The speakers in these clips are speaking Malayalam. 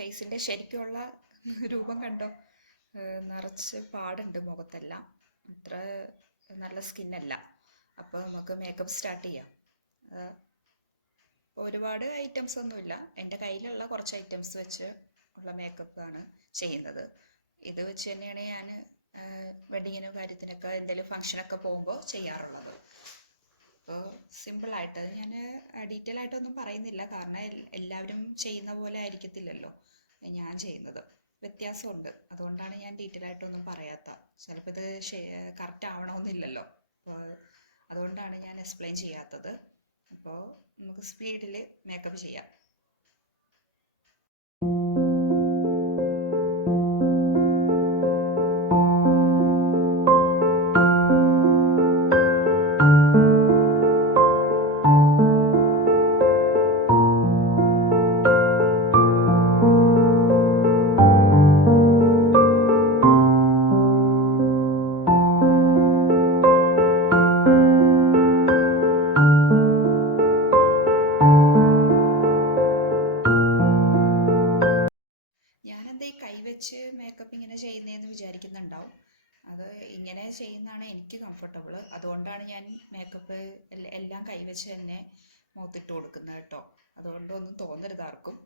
ഫേസിന്റെ ശരിക്കുള്ള രൂപം കണ്ടോ? നിറച്ച് പാടുണ്ട് മുഖത്തെല്ലാം. അത്ര നല്ല സ്കിന്നല്ല. അപ്പോൾ നമുക്ക് മേക്കപ്പ് സ്റ്റാർട്ട് ചെയ്യാം. ഒരുപാട് ഐറ്റംസ് ഒന്നുമില്ല. എന്റെ കയ്യിലുള്ള കുറച്ച് ഐറ്റംസ് വെച്ച് ഉള്ള മേക്കപ്പ് ആണ് ചെയ്യുന്നത്. ഇത് വെച്ച് തന്നെയാണ് ഞാൻ വെഡിങ്ങിനും കാര്യത്തിനൊക്കെ എന്തെങ്കിലും ഫംഗ്ഷനൊക്കെ പോകുമ്പോൾ ചെയ്യാറുള്ളത്. അപ്പോൾ സിമ്പിളായിട്ട് ഞാൻ ഡീറ്റെയിൽ ആയിട്ടൊന്നും പറയുന്നില്ല. കാരണം എല്ലാവരും ചെയ്യുന്ന പോലെ ആയിരിക്കത്തില്ലല്ലോ. ഞാൻ ചെയ്യുന്നത്. വ്യത്യാസമുണ്ട്. അതുകൊണ്ടാണ് ഞാൻ ഡീറ്റെയിൽ ആയിട്ടൊന്നും പറയാത്ത. ചിലപ്പോൾ ഇത് കറക്റ്റ് ആവണമെന്നില്ലല്ലോ. അപ്പോൾ അതുകൊണ്ടാണ് ഞാൻ എക്സ്പ്ലെയിൻ ചെയ്യാത്തത്. അപ്പോൾ നമുക്ക് സ്പീഡിൽ മേക്കപ്പ് ചെയ്യാം. മേക്കപ്പ് ഇങ്ങനെ ചെയ്യുന്നതെന്ന് വിചാരിക്കുന്നുണ്ടാവും. അത് ഇങ്ങനെ ചെയ്യുന്നതാണ് എനിക്ക് കംഫർട്ടബിൾ അതുകൊണ്ടാണ് ഞാൻ മേക്കപ്പ് എല്ലാം കൈവച്ച് തന്നെ മുഖത്തിട്ട് കൊടുക്കുന്നത് കേട്ടോ. അതുകൊണ്ടൊന്നും തോന്നരുത് ആർക്കും.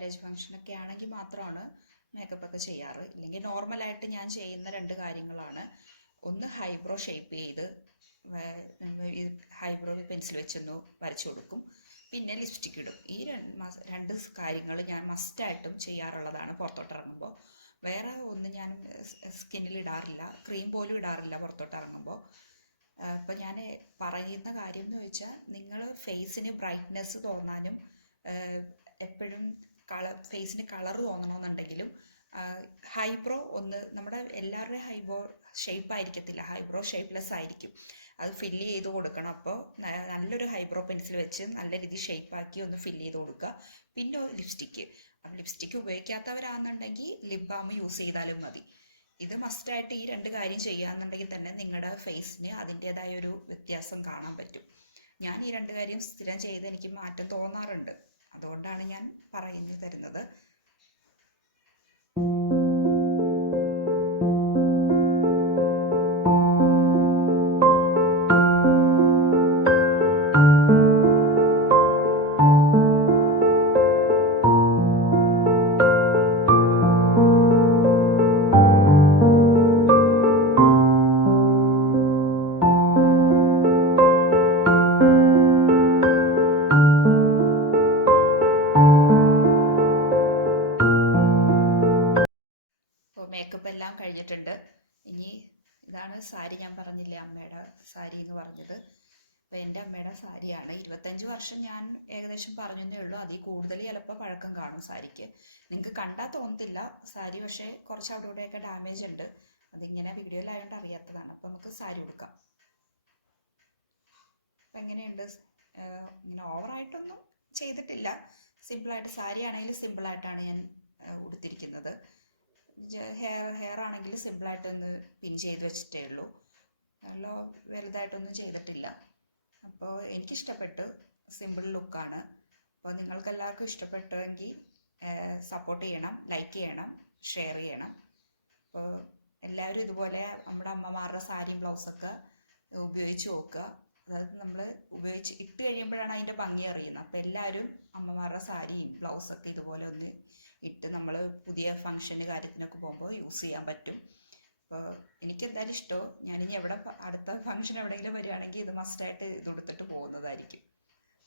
മാരേജ് ഫംഗ്ഷനൊക്കെ ആണെങ്കിൽ മാത്രമാണ് മേക്കപ്പ് ഒക്കെ ചെയ്യാറ്. ഇല്ലെങ്കിൽ നോർമലായിട്ട് ഞാൻ ചെയ്യുന്ന രണ്ട് കാര്യങ്ങളാണ്. ഒന്ന് ഹൈബ്രോ ഷേപ്പ് ചെയ്ത് ഹൈബ്രോ പെൻസിൽ വെച്ചൊന്ന് വരച്ചു കൊടുക്കും. പിന്നെ ലിപ്സ്റ്റിക് ഇടും. ഈ രണ്ട് കാര്യങ്ങൾ ഞാൻ മസ്റ്റായിട്ടും ചെയ്യാറുള്ളതാണ് പുറത്തോട്ട് ഇറങ്ങുമ്പോൾ. വേറെ ഒന്നും ഞാൻ സ്കിന്നിൽ ഇടാറില്ല. ക്രീം പോലും ഇടാറില്ല പുറത്തോട്ട് ഇറങ്ങുമ്പോൾ. അപ്പം ഞാൻ പറയുന്ന കാര്യം എന്ന് വെച്ചാൽ നിങ്ങൾ ഫേസിന് ബ്രൈറ്റ്നെസ് തോന്നാനും എപ്പോഴും കളർ ഫേസിന് കളർ തോന്നണമെന്നുണ്ടെങ്കിലും ഹൈബ്രോ ഒന്ന് നമ്മുടെ എല്ലാവരുടെയും ഹൈബ്രോ ഷേപ്പ് ആയിരിക്കത്തില്ല. ഹൈബ്രോ ഷേപ്പ്ലെസ് ആയിരിക്കും. അത് ഫില്ല് ചെയ്ത് കൊടുക്കണം. അപ്പോൾ നല്ലൊരു ഹൈബ്രോ പെൻസിൽ വെച്ച് നല്ല രീതിയിൽ ഷേപ്പാക്കി ഒന്ന് ഫില്ല് ചെയ്ത് കൊടുക്കുക. പിന്നെ ലിപ്സ്റ്റിക്ക് ലിപ്സ്റ്റിക്ക് ഉപയോഗിക്കാത്തവരാണെന്നുണ്ടെങ്കിൽ ലിപ് ബാം യൂസ് ചെയ്താലും മതി. ഇത് മസ്റ്റായിട്ട് ഈ രണ്ട് കാര്യം ചെയ്യാന്നുണ്ടെങ്കിൽ തന്നെ നിങ്ങളുടെ ഫേസിന് അതിന്റെതായ ഒരു വ്യത്യാസം കാണാൻ പറ്റും. ഞാൻ ഈ രണ്ട് കാര്യം സ്ഥിരം ചെയ്ത് എനിക്ക് മാറ്റം തോന്നാറുണ്ട്. അതുകൊണ്ടാണ് ഞാൻ പറഞ്ഞു തരുന്നത്. എല്ലാം കഴിഞ്ഞിട്ടുണ്ട്. ഇനി ഇതാണ് സാരി ഞാൻ പറഞ്ഞില്ലേ അമ്മയുടെ സാരി എന്ന് പറഞ്ഞത്. അപ്പോൾ എന്റെ അമ്മയുടെ സാരിയാണ്. ഇരുപത്തഞ്ച് വർഷം ഞാൻ ഏകദേശം പറഞ്ഞതേ ഉള്ളൂ. അതിൽ കൂടുതൽ ചിലപ്പോൾ പഴക്കം കാണും സാരിക്ക്. നിങ്ങൾക്ക് കണ്ടാൽ തോന്നത്തില്ല. സാരി പക്ഷേ കുറച്ച് അവിടെ ഇവിടെയൊക്കെ ഡാമേജ് ഉണ്ട്. അതിങ്ങനെ വീഡിയോയിലായതുകൊണ്ട് അറിയാത്തതാണ്. അപ്പോൾ നമുക്ക് സാരി എടുക്കാം. അപ്പം എങ്ങനെയുണ്ട്? ഇങ്ങനെ ഓവറായിട്ടൊന്നും ചെയ്തിട്ടില്ല. സിമ്പിളായിട്ട് സാരി ആണെങ്കിൽ സിമ്പിളായിട്ടാണ് ഞാൻ ഉടുത്തിരിക്കുന്നത്. ഹെയർ ഹെയർ ആണെങ്കിൽ സിമ്പിളായിട്ട് ഒന്ന് പിൻ ചെയ്ത് വെച്ചിട്ടേ ഉള്ളൂ. നല്ല വലുതായിട്ടൊന്നും ചെയ്തിട്ടില്ല. അപ്പോൾ എനിക്കിഷ്ടപ്പെട്ടു. സിമ്പിൾ ലുക്കാണ് അപ്പോൾ നിങ്ങൾക്കെല്ലാവർക്കും ഇഷ്ടപ്പെട്ടെങ്കിൽ സപ്പോർട്ട് ചെയ്യണം ലൈക്ക് ചെയ്യണം ഷെയർ ചെയ്യണം. അപ്പോൾ എല്ലാവരും ഇതുപോലെ നമ്മുടെ അമ്മമാരുടെ സാരിയും ബ്ലൗസൊക്കെ ഉപയോഗിച്ച് നോക്കുക. അതായത് നമ്മൾ ഉപയോഗിച്ച് ഇട്ട് കഴിയുമ്പോഴാണ് അതിന്റെ ഭംഗി അറിയുന്നത്. അപ്പോൾ എല്ലാവരും അമ്മമാരുടെ സാരിയും ബ്ലൗസൊക്കെ ഇതുപോലെ ഒന്ന് ഇട്ട് നമ്മൾ പുതിയ ഫംഗ്ഷന്റെ കാര്യത്തിനൊക്കെ പോകുമ്പോൾ യൂസ് ചെയ്യാൻ പറ്റും. അപ്പോൾ എനിക്ക് എന്തായാലും ഇഷ്ടമോ ഞാനിനി എവിടെ അടുത്ത ഫംഗ്ഷൻ എവിടെയെങ്കിലും വരികയാണെങ്കിൽ ഇത് മസ്റ്റായിട്ട് ഇത് കൊടുത്തിട്ട് പോകുന്നതായിരിക്കും.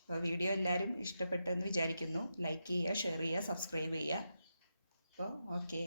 അപ്പോൾ വീഡിയോ എല്ലാവരും ഇഷ്ടപ്പെട്ടെന്ന് വിചാരിക്കുന്നു. ലൈക്ക് ചെയ്യുക ഷെയർ ചെയ്യുക സബ്സ്ക്രൈബ് ചെയ്യുക. അപ്പോൾ ഓക്കെ